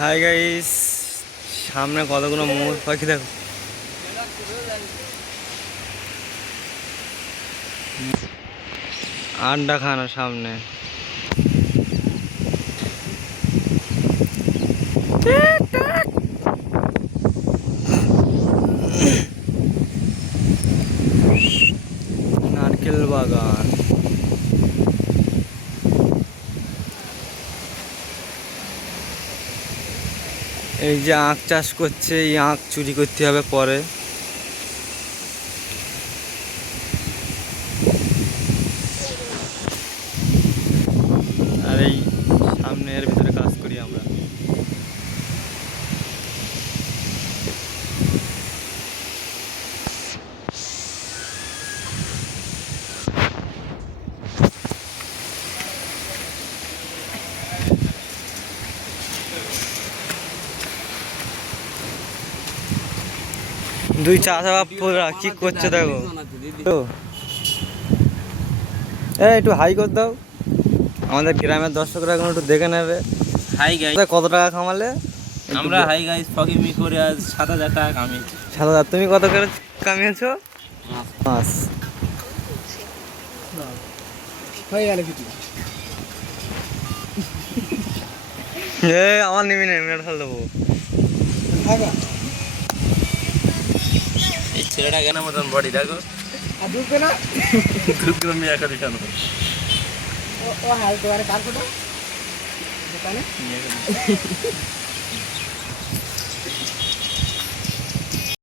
Hi guys, সামনে কতগুলো ময়ূর পাখি দেখো। আড্ডা খানা সামনে। নারকেল বাগান। এই যে আখ চাষ করছে, এই আখ চুরি করতে হবে পরে। আর এই সামনে এর ভিতরে কাজ করি আমরা। দুই চাচা বাপুরা কি করছে দেখো। একটু হাই করে দাও, আমাদের গ্রামের দর্শকরা এখন একটু দেখে নেবে। হাই গাইস, কত টাকা কামালে? আমরা হাই গাইস ফকিমি করে আজ ৭,০০০ টাকা কামিয়েছি। ৭,০০০। তুমি কত করে কামিয়েছো? মাছ আমার নিবি না, মিনাট ফেল দেবো। এই ছেলেটা কেন মতন বডি দেখো, ও হাল তো আরে কার কোটা দোকানে